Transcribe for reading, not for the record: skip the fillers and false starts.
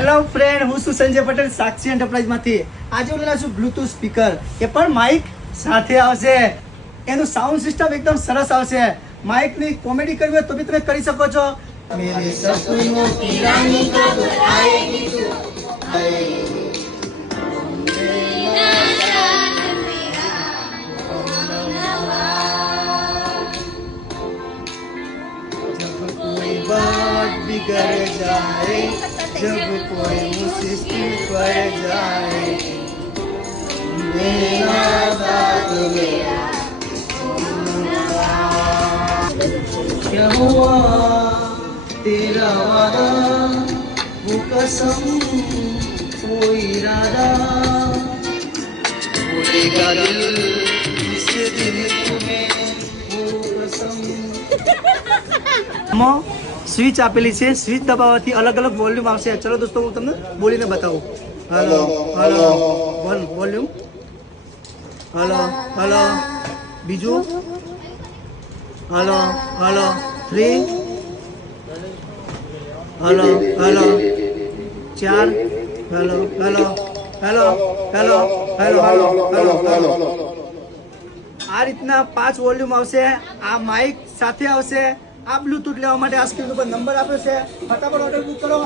Hello friend, હું છું સંજય પટેલ સાક્ષી એન્ટરપ્રાઇઝમાંથી. આજે હું લઈને છું બ્લુટૂથ સ્પીકર. એ પણ માઇક સાથે આવશે. એનું સાઉન્ડ સિસ્ટમ એકદમ સરસ આવશે. માઇકની કોમેડી કરવી હોય તો બી તમે કરી શકો છો. મેરે સપનોं की रानी कब आएगी तू जब कोई बात बिगड़ जाए, जब कोई मुश्किल पड़ जाए, मेरा साथ मेरा क्या हुआ तेरा वादा, वो कसम वो इरादा, भूलेगा दिल इस दिल तुम्हें वो कसम. સ્વિચ આપેલી છે. સ્વિચ દબાવવાથી અલગ અલગ વોલ્યુમ આવશે. ચલો દોસ્તો, હું તમને બોલીને બતાવું. Hello hello 1 volume, hello hello બીજું, hello hello 3, hello hello 4, hello hello hello hello hello hello hello. આ રીતના 5 વોલ્યુમ આવશે. આ માઇક સાથે આવશે. આ બ્લુટૂથ લેવા માટે આ સ્ક્રીન ઉપર નંબર આપ્યો છે. ફટાફટ ઓર્ડર બુક કરો.